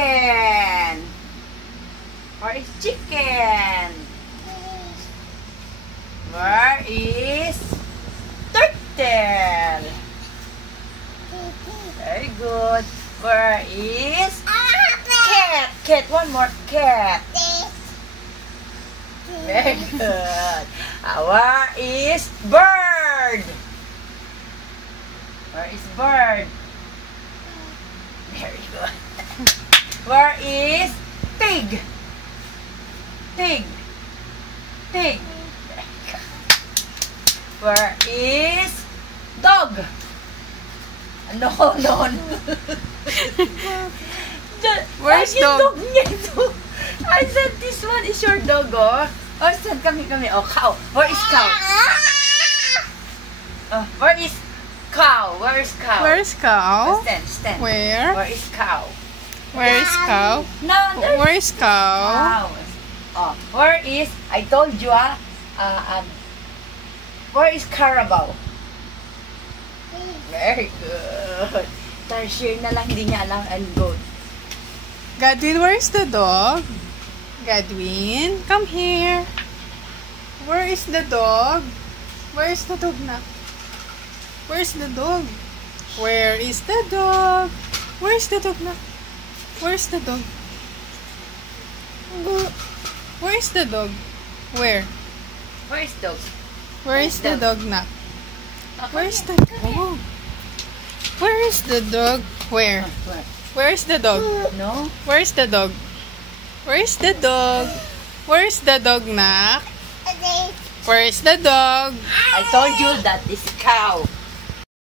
chicken? Where is chicken? Where is turtle? Very good. Where is cat? Cat, one more cat. Very good. Where is bird? Where is bird? Very good. Where is pig? Pig. Pig. Where is dog? No. Where's dog? I said this one is your dog, oh. Oh, said kami. Oh, cow. Where is cow? Where is cow? Where is cow? Where is cow? Stand. Where? Where is cow? Where is cow? No, where is cow? Oh, where is, I told you, where is carabao? Very good. Share na lang, hindi niya alam and good. Godwin, where is the dog? Godwin, come here. Where is the dog? Where is the dog na? Where is the dog? Where is the dog? Where is the dog na? Where is the dog? Where is the dog? Where? Where is dog? Where is the dog na? Where is the dog? Where is the dog? Where? Where is the dog? No? Where is the dog? Where is the dog? Where is the dog na? Where is the dog? I told you that is cow.